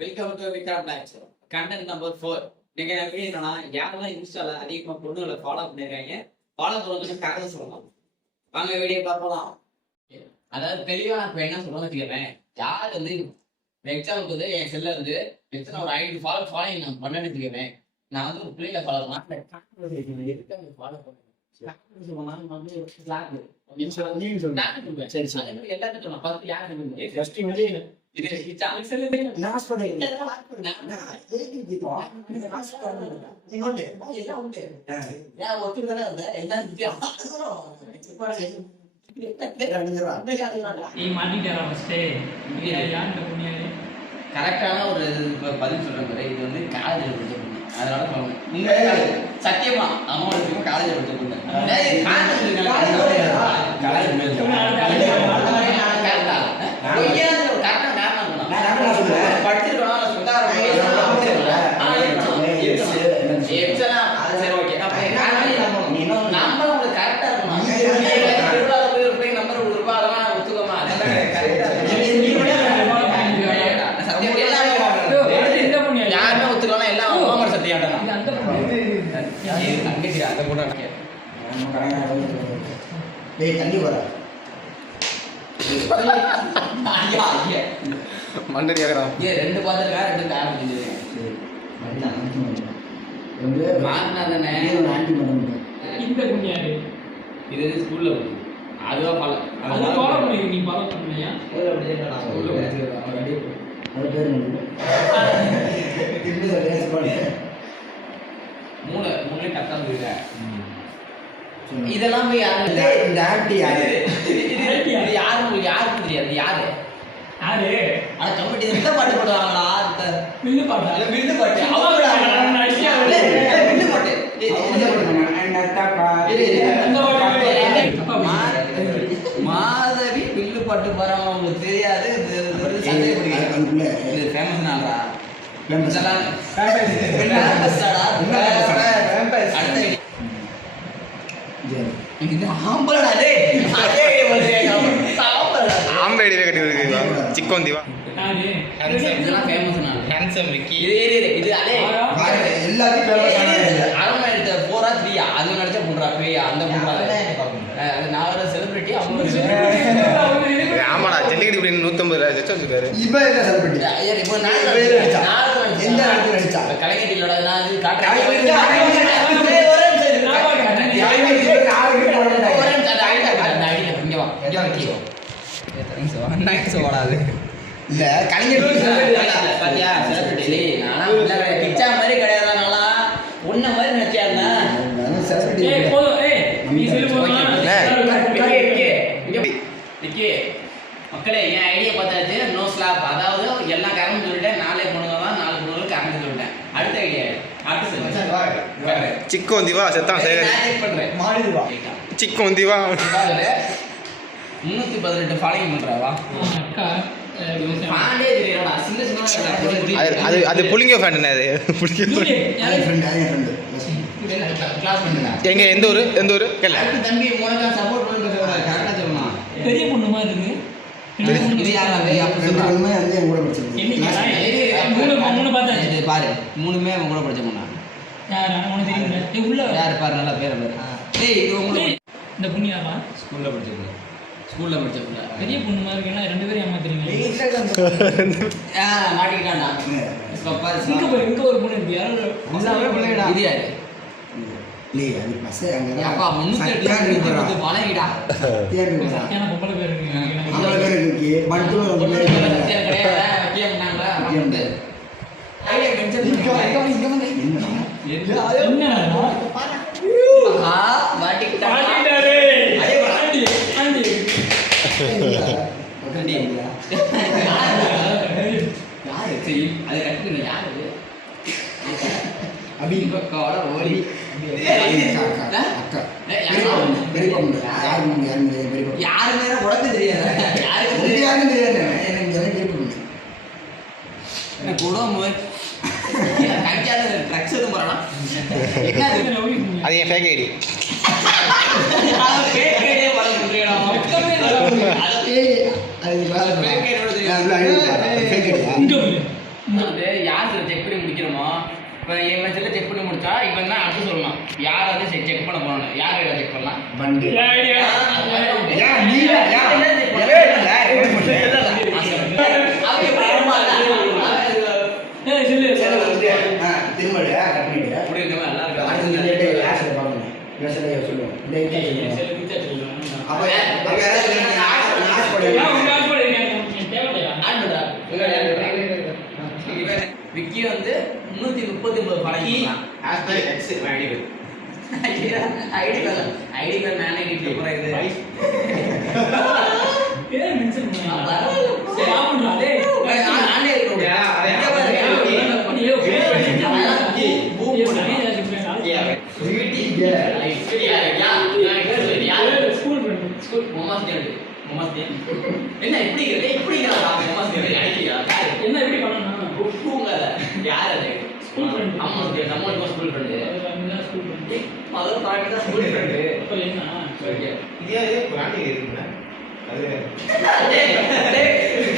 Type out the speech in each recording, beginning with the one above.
Welcome to Vikram vlogs content number four நீங்க என்னன்னா யாரெல்லாம் இன்ஸ்டால அதிகமா பொண்ணுங்களை ஃபாலோ பண்ணிருக்காங்க ஃபாலோ பண்ணுறதுக்கு காரணம் சொல்லலாம். வாங்க வீடியோ பார்க்கலாம் அதாவது தெளிவா நான் இப்ப என்ன சொல்றேன்னு வச்சுக்கிறேன் யார் வந்து எக்ஸாம்பிள் வந்து என் செல்ல இருந்து எத்தனை ஒரு ஐடி ஃபாலோ ஃபாலோயிங் நான் பண்ணேன்னு வச்சுக்கிறேன் நான் வந்து ஒரு பிள்ளைங்க ஃபாலோ பண்ணேன் எதுக்கு ஃபாலோ சரி எல்லாத்தையும் சொல்லலாம். பார்த்து யார் கரெக்டான ஒரு பதில் சொல்றேன் இது வந்து காலேஜ்ல படிச்ச பொண்ணு அதனால உண்மையிலே சத்தியமா படிச்ச பொண்ணு டேய், காலேஜ் கரெக்டா பொய்யா ஒரு கரெக்டான காரணம் சொல்லணும். நான் கரெக்டா சொல்றேன். படிச்சிருக்கணும், இல்ல சொந்தக்காரங்க ஆ, இருக்கணும், இருக்கணும். எக்ஸலா- சரி, okay. அப்ப காரணம் நம்ம உங்களுக்கு கரெக்டா இருக்கணும். திருவிழால போய் ஒரு போய் நம்பர் கொடுத்துருப்பா, அதெல்லாம் ஒத்துக்கோமா? அதெல்லாம் கரெக்டா இருக்கணும். சத்தியம் எல்லாரும் இந்த புண்ணியாரு யாருமே ஒத்துக்கலாம் எல்லாம் ஓமர் சத்தியாட்டம் இது அந்த புண்ணியாரு தங்கச்சி அந்த கூட டேய் தண்ணி ஐயா மண்டடி ஆகிறான் ஏ ரெண்டு பார்த்துருக்கா ரெண்டு காரணம் செஞ்சிருக்கேன் மாறினா தானே? ஆண்டி மேடம் இந்த இது வந்து ஸ்கூல்ல படிக்கும் அதுவா ஃபாலோ அது ஃபாலோ பண்ணிருக்கு நீ ஃபாலோ பண்ணலையா அது பேர் என்ன? மூணு மூணு கரெக்டாக போயிருக்கேன் இதெல்லாம் போய் யாரும் இந்த ஆண்டி யாரு? இது யாரு? யாருக்கும் தெரியாது? யாரு? யாரு? ஆனா கமிட்டி எந்த பாட்டு பாடுவாங்களா? இந்த வில்லு பாட்டா? இல்ல, வில்லு பாட்டு. இல்ல, வில்லு பாட்டு. மாதவி வில்லு பாட்டு பாடுறவங்க உங்களுக்கு தெரியாது. இது ஃபேமஸ் நாளா Famous. டா. அடுத்த video. இது ஆம்பளடா டேய் அதே வந்து ஆம்பளடா ஆம்பேடிவே கட்டி இருக்கு ஃபேமஸ் நாள் ஹேண்ட்ஸம் விக்கி இது அதே. எல்லாத்தையும் famous ஆனது. அரண்மனை எடுத்த போரா த்ரீயா அது நடிச்ச பேயா அந்த பொண்ணு அது நான் ஒரு செலிபிரிட்டி அவங்க. ஆமாடா ஜல்லிக்கட்டு இப்படி நூற்றம்பது லட்சம் வச்சிருக்காரு. இவன் என்ன? ஐயா, இப்போ நான் எந்த இடத்துல நடிச்சா? கலைஞர் இல்லடா நான் இது காட்டுறேன். இல்ல கலைஞர் பாத்தியா celebrity. டேய், நான்லாம் உன்ன கிடையாது. கிச்சா மாதிரி கிடையாது நான்லாம். உன்ன மாதிரி நினைச்சியா இருந்தேன். நானும் celebrity ஏய் இல்ல. போதும் ஏய் நீ சொல்லு போதுமா அண்ணே. விக்கி, விக்கி, விக்கி. விக்கி, மக்களே என் ஐடியா பார்த்தாச்சு நோ ஸ்லாப் அதாவது எல்லா காரணம் சொல்லிட்டேன் நாலே பொண்ணுங்க தான் நாலு பொண்ணுங்களுக்கு காரணம் சொல்லிட்டேன் அடுத்த ஐடியா அடுத்த மச்சான், சொல்லு வா. சிக்கோந்திவா செத்தான் சரி, சேகர். சிக்கோந்திவா முன்னூத்தி பதினெட்டு ஃபாலோயிங் பண்றாவா அது அது அது புளிங்க ஃபேன் என்ன அது? புளிங்க எங்க எந்த ஊரு? எந்த ஊரு? அடுத்து தம்பி உனக்கு சப்போர்ட் பண்ணுறது கரெக்டா சொல்லணும் பெரிய பொண்ணு மாதிரி இருக்கு. மூணு மூணு பார்த்தாச்சு. பாரு மூணுமே அவன் கூட படிச்ச பொண்ணா? யார். யாரு பாரு நல்லா பேரை பாரு. டேய் இது இந்த பொண்ணு யாரா ஸ்கூல்ல படிச்சது ஸ்கூல்ல படிச்ச பொண்ணு? பெரிய பொண்ணு மாதிரி இருக்குன்னா ரெண்டு பேரும் ஏமாத்துறீங்க. ஆ மாட்டிக்கிட்டான்டா இப்ப பாரு இங்க போய் இங்க ஒரு பொண்ணு இருக்கு. யாரும் எல்லாமே பிள்ளைங்கடா. இது யாரு அது பஸ்ஸே அங்கதான். அப்பா முன்னூத்தி எட்டு சத்தியா இருக்குடா. இது பழகிடா சத்தியா இருக்குடா. சத்தியான பொம்பளை பேர் இருக்கு அவ்வளவு பேர் இருக்கு. பட்டு ஒரு பேர் இருக்கு. இங்க வா, இங்க வா, இங்க வா. என்னடா? என்னடா மாட்டிக்கிட்டான் பாட்டிட்டாரு ஆண்டி ஆண்டி யாரு சரி, அது யாரு அபி. பக்கோட ஓடி. யாருமே உடம்பு தெரியாது யாருக்கு உனக்கு தெரியாது. எனக்கு உடம்பு கடிக்காத ட்ரக்ஸ் எதுவும் போறானா? அது என் ஃபேக் ஐடி யார் செக் பண்ணி முடிக்கிறோமோ இப்போ இவன் செல்ல செக் பண்ணி முடிச்சா இவன் தான் அடுத்து சொல்லணும் யார் வந்து செக் பண்ண யார் செக் பண்ணலாம் வண்டி திரும்ப சரி சொல்லுவோம். விக்கி வந்து முன்னூத்தி முப்பத்தி ஒன்பது படம் ஐடி ஐடி கார்டு நானே கிட்ட போறேன் இது பேர் மென்ஷன் ஆ, பண்ணா பரவாயில்ல. ஃப்ரெண்ட் ஸ்கூல் மொமாஸ் தேடு. மொமாஸ் தேடு. என்ன இப்படி இருக்கு? ஏய், இப்படி இருக்கா? மொமாஸ் தேடு. ஐடியா. யாரு? என்ன எப்படி பண்ணனும் உப்புங்க. யார் அது? School friend. அம்மா. நம்ம ஒரு school friend. School friend mother பாட்டு தான் ஸ்கூல் ஃப்ரெண்டு. அப்ப என்ன ஓகே. இதே பிராண்டி இருக்குல்ல அது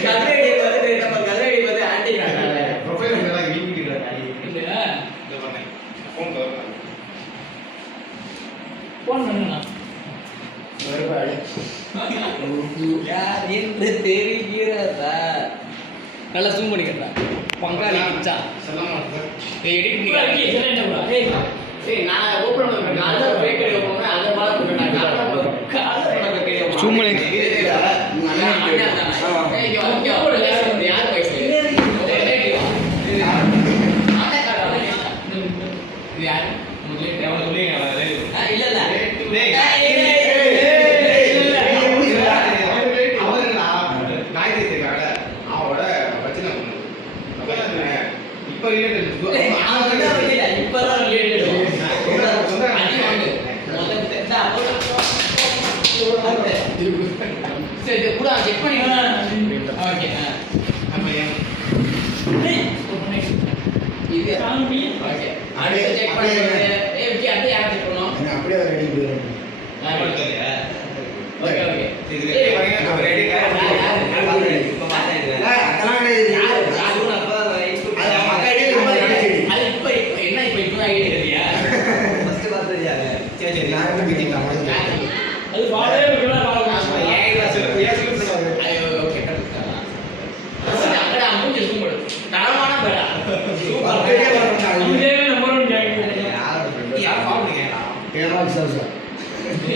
கல்லடி வந்து நம்ம கல்லடி வந்து ஆன்டி காட்டுறாங்க. ப்ரொஃபைல் எல்லாம் யூடியூப்ல இல்ல இந்த பண்ணேன் ஃபோன் பண்ணுங்க. யார் என்று தெரிகிறதா நல்லா ஜூம் பண்ணி கட்டுறா பங்காளி கிச்சா எடிட் பண்ணி ஏய் காட்டு. சரி என்ன கூட ஏய் ஏய் நான் ஓபன் பண்ண காலைல ஃபேக் ஐடி ஓபன் பண்ணா அத ஃபாலோ பண்ணேன் காலைல காலைல பண்ண fake ID open Zoom பண்ணேன். பண்ணி. இது இது இது. உங்க நான் அண்ணன் அண்ணன் தானே. ஆமா. ஏய், இங்க வா, இங்க வா. இது யார் வயசு? ஏய், ஏய், இங்க வா. இது ஆட்டோ கார்டு அவன் கேட்டா. இது யாரு? உங்களுக்கு எவ்வளவு சொல்லுவீங்க அவரு? ஆ, இல்ல இல்ல டேய். ஏய், ஏய், ஏய், ஏய், இல்ல, இல்ல. இப்ப ஏய், அவன் வந்து அவன் இல்ல, இப்பதான் related. அடி வாங்கு. முதல்ல தெரிஞ்சா அப்போ- அடுத்து. சரி கூட செக் பண்ணி ஓகே ஆ. ஏய் ஒரு பண்ணி இது சாமி ஓகே அடுத்து செக் பண்ணி ஏய் விக்கி அடுத்து யாரை செக் பண்ணோம் என்ன அப்படியே போயிடும். ஓகே ஓகே ready யாரு, யாரு, யாரு? இப்ப பார்த்தேன் இது. ஏய், அதெல்லாம் கிடையாது. யாரு? யாரு? அப்பதான் அதை input அது அவங்க அக்கா ஐடியா பண்ணேன். நம்ம ஐடியா சரி. அது இப்ப இப்ப என்ன இப்ப இப்பதான் ஐடியா தெரியா நான் எப்படி கேட்கலாம்? அது பாடவே வைக்கலாம் பாடவே ஐயோ, ஓகே,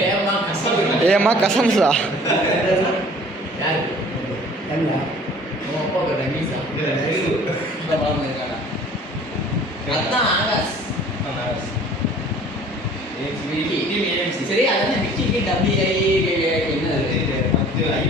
ஏமா கசம் ஏம்மா, என்ன? உன் அப்பா கிட்ட நீ இந்த அதான் ஆகாஷ். விக்கி. சரி அதாவது விக்கிக்கு டபுள்யூ ஐ என்ன பத்து ஐ